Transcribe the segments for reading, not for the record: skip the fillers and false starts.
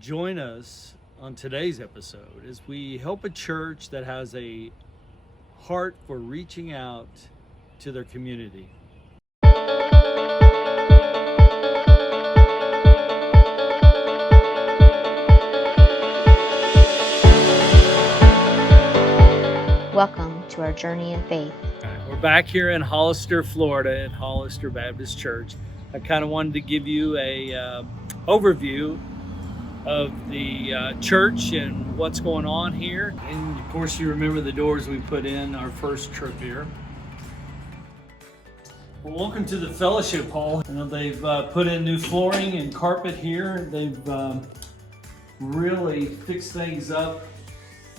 Join us on today's episode as we help a church that has a heart for reaching out to their community. Welcome to our journey in faith. We're back here in Hollister, Florida at Hollister Baptist Church. I kind of wanted to give you a overview of the church and what's going on here. And of course, you remember the doors we put in our first trip here. Well, welcome to the fellowship hall. You know, they've put in new flooring and carpet here. They've really fixed things up.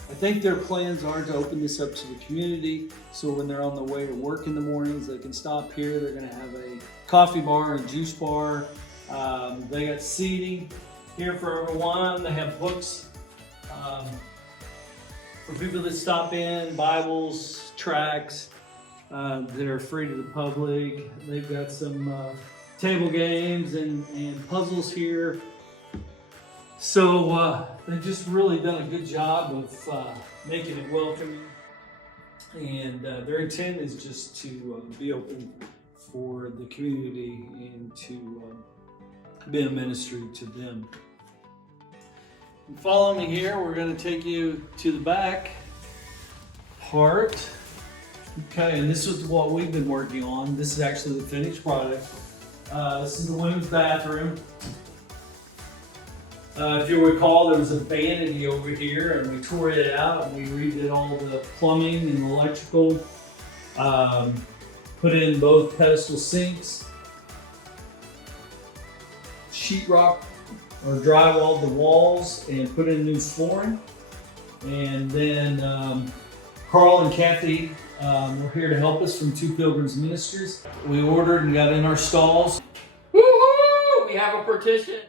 I think their plans are to open this up to the community, so when they're on the way to work in the mornings, they can stop here. They're going to have a coffee bar and a juice bar. They got seating here for everyone. They have books for people that stop in, Bibles, tracts that are free to the public. They've got some table games and puzzles here. So they've just really done a good job of making it welcoming, and their intent is just to be open for the community and to be a ministry to them. And follow me here. We're going to take you to the back part. Okay, and this is what we've been working on. This is actually the finished product. This is the women's bathroom. If you recall, there was a vanity over here, and we tore it out and we redid all the plumbing and electrical. Put in both pedestal sinks, sheetrock or drywalled the walls, and put in new flooring. And then Carl and Kathy were here to help us from Two Pilgrims Ministries. We ordered and got in our stalls. Woohoo! We have a partition.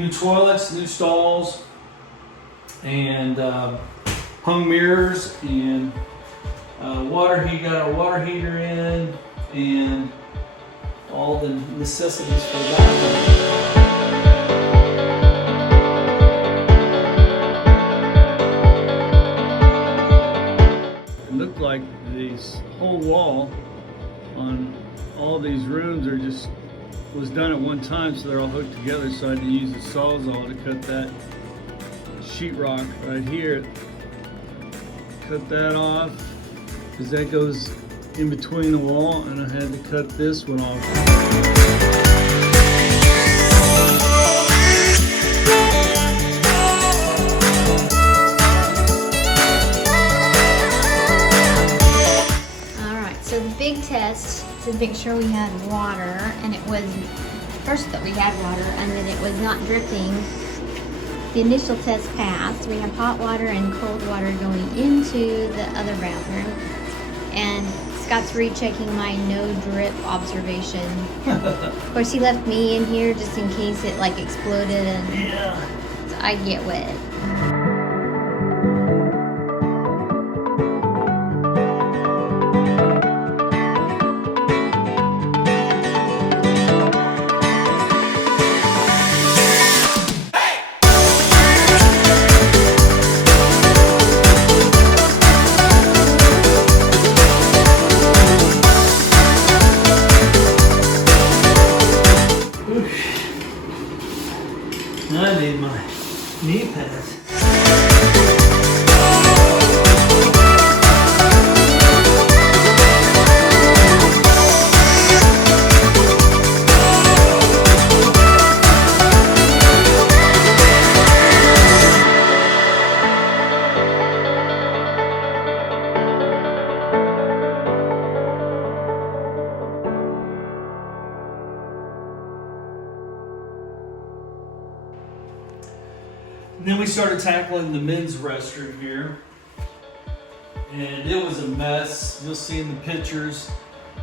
New toilets, new stalls, and hung mirrors, and water. He got a water heater in, and all the necessities for that. It looked like this whole wall on all these rooms are just was done at one time, so they're all hooked together, so I had to use the sawzall to cut that sheetrock right here. Cut that off, because that goes in between the wall, and I had to cut this one off. Alright, so the big test to make sure we had water, and it was first that we had water and then it was not dripping. The initial test passed. We have hot water and cold water going into the other bathroom, and Scott's rechecking my no drip observation. Of course, he left me in here just in case it like exploded and so I get wet. I need my knee pads. And then we started tackling the men's restroom here, and it was a mess. You'll see in the pictures.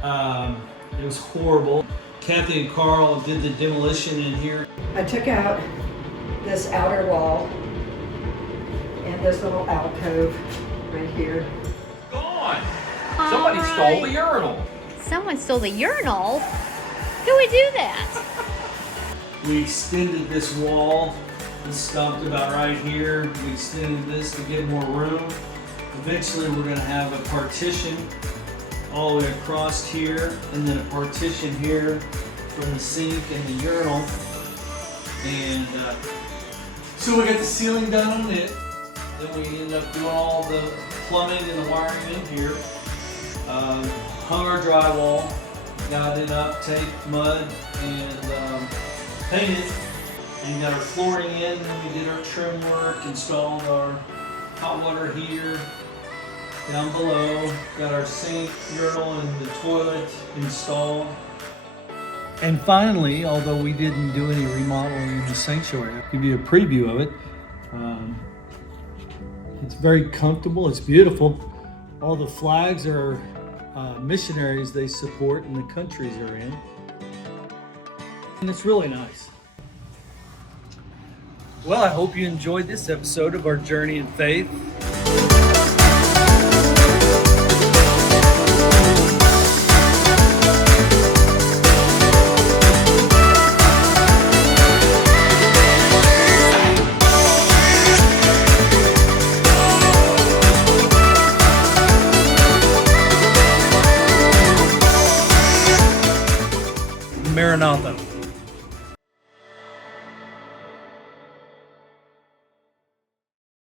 It was horrible. Kathy and Carl did the demolition in here. I took out this outer wall and this little alcove right here. Gone! Somebody stole the urinal. Someone stole the urinal? Who would do that? We extended this wall. This stopped about right here. We extended this to get more room. Eventually we're going to have a partition all the way across here, and then a partition here from the sink and the urinal. And so we got the ceiling done on it. Then we ended up doing all the plumbing and the wiring in here. Hung our drywall, got it up, taped mud, and painted. And got our flooring in, and we did our trim work, installed our hot water heater down below, got our sink, urinal, and the toilet installed. And finally, although we didn't do any remodeling in the sanctuary, I'll give you a preview of it. It's very comfortable, it's beautiful. All the flags are missionaries they support in the countries they're in. And it's really nice. Well, I hope you enjoyed this episode of our journey in faith. Maranatha.